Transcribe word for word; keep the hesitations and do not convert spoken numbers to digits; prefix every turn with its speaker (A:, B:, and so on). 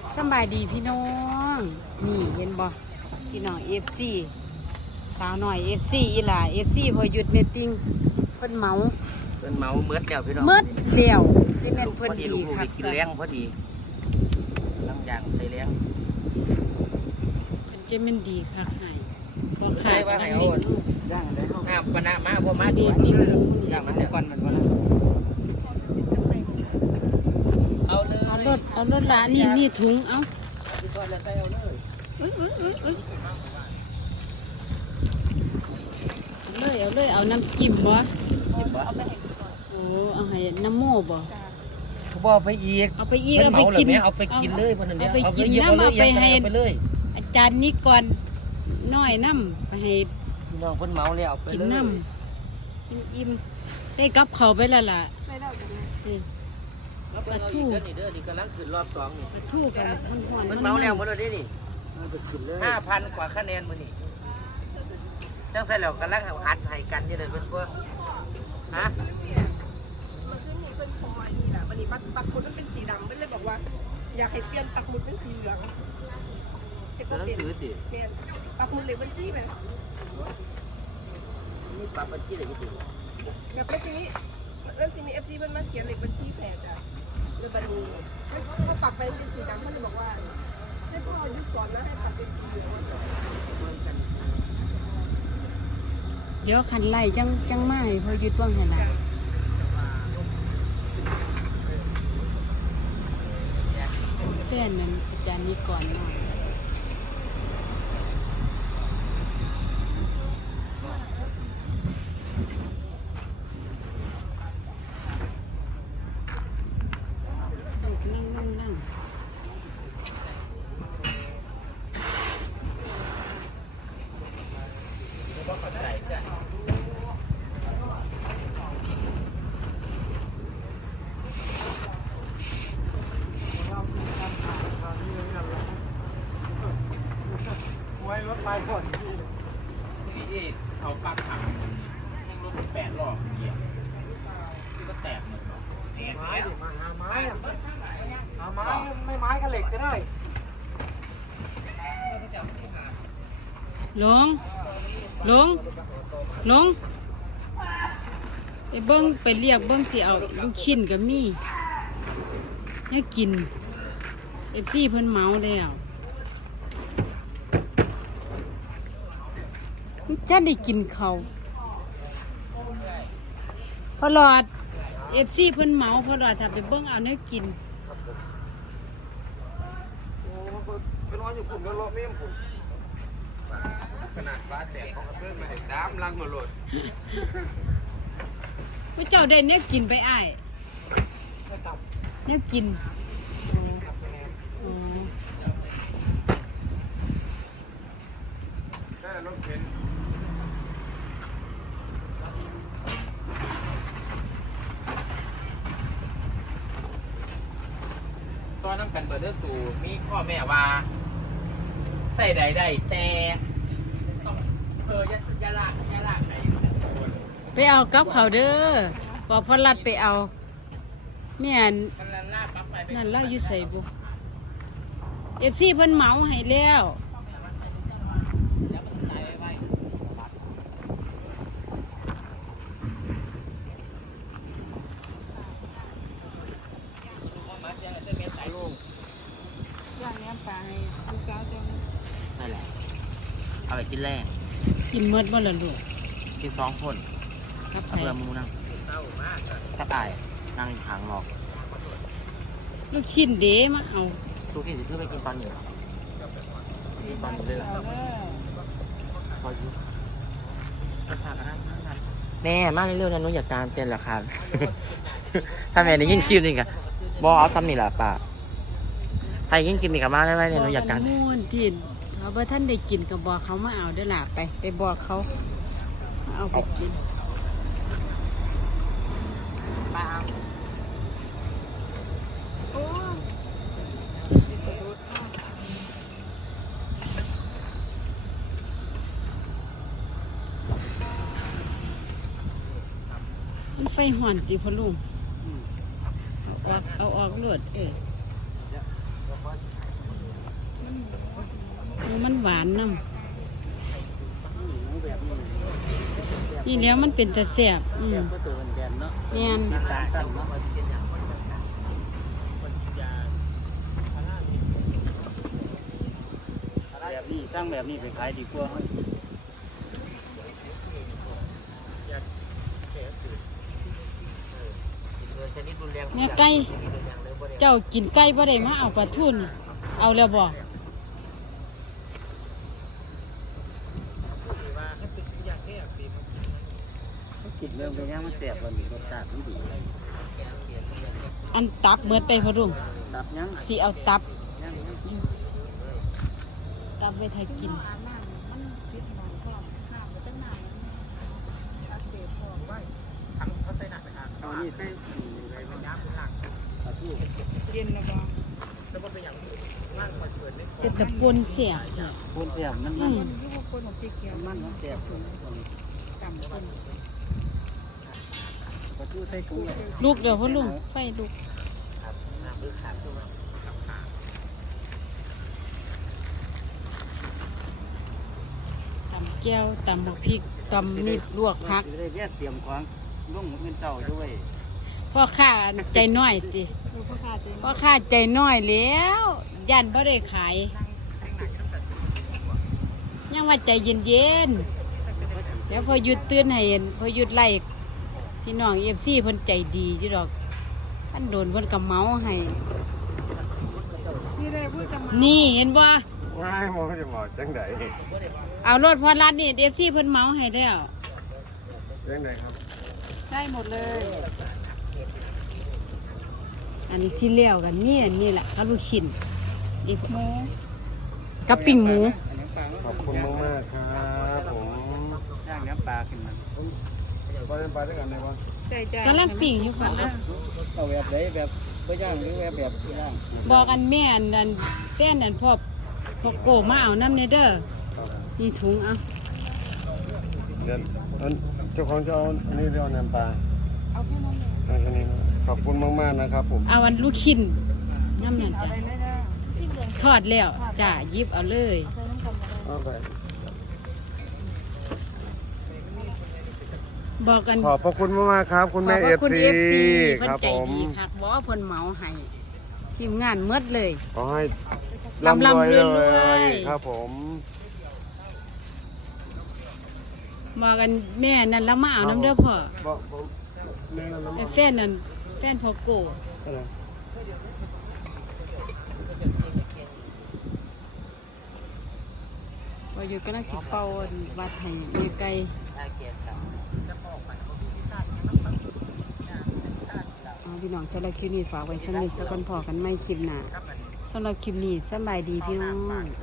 A: สบายดีพี่น้องนี่เห็นบ่พี่น้องเอฟซีสาวหน่อยเอฟซีอีหล่าเอฟซีพอหยุดเมตติ้งเพิ่นเมา
B: เพิ่นเมาเมืดแล้วพี่น้อง
A: เมืดแล้วที่แม่นเพิ่นดี
B: ค่ะ
A: คัก
B: กินแรงพอดีลังอย่างใส่แรง
A: เพิ่นจะแม่นดีคักให้บ่ขา
B: ใช่
A: ด
B: ว่าให้
A: น้ำ
B: เอา
A: เล็ก
B: ย่างอะไรห้ามปนามาบ่มา
A: ดี
B: ดี
A: มีหมู
B: ย่างมันก่อนมันก่อนเอาเลย
A: เอารถเอารถละนี่นี่ถุงเอา
B: ก่อนแล้วใส่เอาเลย
A: เลยเอาเลยเอาน้ำจิ้มบ่โอ้เอาให้น้ำโม่บ่
B: เขาบ่ไปอีก
A: เอาไปอีกเอาไปกิน
B: เอาไปกินเลยมันนั่นเดียว
A: เอาไปกินน้ำเอาไปให้อาจารย์นี่ก่อนน้อยน้ำไปให้
B: พี่น้องเพิ่นเมาแล้วเอาไป
A: กิน
B: เลย
A: น้ำกินอิ่มได้กับเขาวไปแล้วล่ะนี่
B: แล้วเพิ่นเอาอีกเด้อนี่เด้อนี่กำลังขึ้นรอบสองนี่
A: ปลาทูกันมันหอน
B: มันเมาแล้วหมดแล้วเด้นี่ห้าพันกว่าคะแนนมื้อนี้จังใส่แล้วกำลังหัดให้กันอยู่เด้อเพิ่นเพิ่นฮะ
C: มันขึ้นนี่เป็นพอยนี่แหละวันนี้ปักปักหมุดมันเป็นสีดำก็เลยบอกว่า อยากให้เปลี่ยนปักหมุดเป็นสีเหลืองเห็น
B: จะ
C: ว่า
B: ต้อง
C: เปลี่ยน
B: ซื้อดิ
C: เปลี่ยนปักหมุดเลยบัญชีไหม
B: นี่ปรับบัญชีอะไรกี่ตัว
C: แบบเมื่อกี้เรื่องซีมีเอฟซีมันมาเขียนเลขบัญชีแฝดอะหรือบัญชีเขาปักไปเป็นสีดำเขาเลยบอกว่าให้พ่อหยุดก่อนแล้วให้ปักเป็นสีเหลือง
A: เดี๋ยวขันไล่จังจังมาให้พอหยุดว่างให้ล่ะแฟนนั้นอาจารย์นี่ก่อนเนาะนั่งนั่งนั่ง
D: ไว้รถไปก่อนที่
B: ที่เสาปักถังยังรถแปดรอบเหยียบที่ก็แตกหมดเนาะแตก
D: ไม้
B: แล้ว
D: ดิมาหาไม้อะหาไม้ไม่ไม้กับเหล็กก็ได้
A: หลงหลงหลงไปเบิ้งไปเรียกเบิ้งสิเอาลูกชิ้นกับมี่เนี่ยกินเอฟซีเพิ่นเมาแล้วท่านได้กินเขาวพอหลอดเอฟซีเพิ่นเมาพอหลอดถ้าไปเบิ้งเอาเนี่ยกิน
D: โอ้ไปนอนอยู่ผมแล้วเลาะเมี่ยมผมขนาดฟ้าแตกเขากระเพื่อนมาให้สามลังมาโหลด
A: พระเจ้าได้เนี่ยกินไปอ้าย
D: ก็ตับ
A: เนี่ยกิน
D: ตับคะแนน
A: อ๋อ
D: ได้รถเข็น
B: ตอนนั้นกันเบอร์เดอร์สูมีข้อแม่ว่าใส่ใดได้แต่ต้องเออยายาลากยาลากไหน
A: ไปเอากับเขาวเด้อบอกพอรัดไปเอาแม่น
B: มันลากปั๊บไป
A: นั่นเล่าอยู่ใส่บุเอฟซีเพิ่นเหมาให้แล้ว
B: แล้วมันตายไว้
C: อย่างนี้ไปลูกสาวจะ
B: นั่นแหละเอาไปกินแรง
A: กินเมดบ่ล่ะลูก
B: กินสองคน
A: กับไผ
B: เอาเพื่อมูนั่งถ้าตายนั่งอยู่ทางรอ
A: ลูกชิ้นเด้มาเอา
B: ทุกที่จะเพื่อไปกินตอนนี้กินตอนนี้เลยเหรอพออยู่แน่มากเรื่องนั้นนุ้ยอยากการเต้นราคา ถ้าแม่ได้ยินคลิปนี่กะบอเอาซ้ำนี่แหละป่าใครยินคลิปนี่กับมาได้ไหมเนี่ยนุ้ยอยากการ
A: ม่วนจินเขาบ่ท่านได้กินก็บอกเขามาเอาเด้อล่ะไป ไปบอกเขามาเอาไปกิน
B: ป้า
C: โอ้
A: มันไฟห่อนติพ่อลุงเอาออกเอาออกโลดเออมันหวานน้ำนี่แล้วมันเป็นตะแซ่บอืมแม่น
E: แบบนี้สร้างแบบนี้ไปขายดีกว่า
A: แม่ไก่เจ้ากินไก่บ่ได้มาเอาปลาทูนี่เอาแล้วบ่
E: กินเรื่องไปย่างมันแสบวันนี้รสชาติมันดี
A: อันตับเบิดไปพอรุ่ง
E: ตับยัง
A: สิเอาตับ
E: ยังยัง
A: ตับไว้ให้กิน
E: เอานี่ใส่อะไรมันย่างเป็นหลักปลาทู
A: เป็นตะปนเสียบเนี่ย
E: คนแสบมัน
A: อื
E: มัน
A: ม
E: มันมันแสบปลาทูใส่กุ้ง
A: ลูกเดี๋ยวพ่อลุงไปลูกตำแก้วตำบักพริกตำนี่ลวกผัก
E: ได้แยกเตรียมของลุงเงินเจ้าด้วย
A: พ่อข้าใจน้อยติพ่อข้าใจน้อยแล้วยันบ่ได้ขายยังว่าใจเย็นๆเดี๋ยวพอหยุดตื่นให้เห็นพอหยุดไล่พี่น้องเอฟซีเพิ่นใจดีจิดอกท่านโดนเพิ่นก็เมาให้นี่เห็นบ่
D: ว้ายมองจะบอกจังได
A: เอารถพอรัดนี่เอฟซีเพิ่นเมาให้แล้ว
D: จังไดครับ
A: ได้หมดเลย อันนี้ที่เลี้ยวกันนี่อันนี้แหละกับลูกชิ้นอีกหมูกับปิ้งหมู
D: ขอบคุณมากมากๆครับผม
E: ย่างน้ำปลาขึ้นมา
D: ไปไปด้วยกันเลยวะ
A: กำลังปิ้งอยู่ค่ะ
E: เอาแบบไหนแบบก็ย่างหรือแบบแบบย่าง
A: บอกอันแม่อันอันแฟนอันพ่อพ่อโกมาเอาน้ำเนเด้อนี่ถุงเอา
D: เดี๋ยวอันเจ้าของจะเอาอันนี้เรียกว่าน้ำปลา
C: เอาแค่นั้นเลย
D: เอาแค่นี้นะขอบคุณมากมากๆนะครับผม
A: เอาอันลูกชิ้นน้ำนั่นจ้ะ
C: ไปไม่ได้ที่เหลือง
A: ทอดแล้วจ้ะหยิบเอาเลย
C: ใส่น้ำกันมาเลย
D: เอาไป
A: บอกกัน
D: ขอบพระคุณมากมากๆครับ คุณแม่
A: ข
D: เอ
A: อบ
D: ฟ
A: คุณ
D: ซี
A: เอฟซี
D: ค
A: เพิ่น
D: รับ
A: ใจ
D: ผม
A: ดีคักบ่เพิ่นเหมาให้ทีมงานหมดเลย
D: ขอให้
A: ลำลำรวยรวย
D: ครับผม
A: บอกกันแม่นั่นแล้วมาเอาน้ำเด้อพ่อ
D: บอกผมแม่น้ำ
A: ไอ้แฟนนั่นแฟนพ่อโก
D: อะไร
A: ว่าอยู่กำลังสิเป่าวัดให้แม่ไก่เอาพี่น้องสำหรับคลิปนี้ฝากไว้สำหรับสักวันพอกันไม่คลิปหน้าสำหรับคลิปนี้สำบายดีพี่น้อง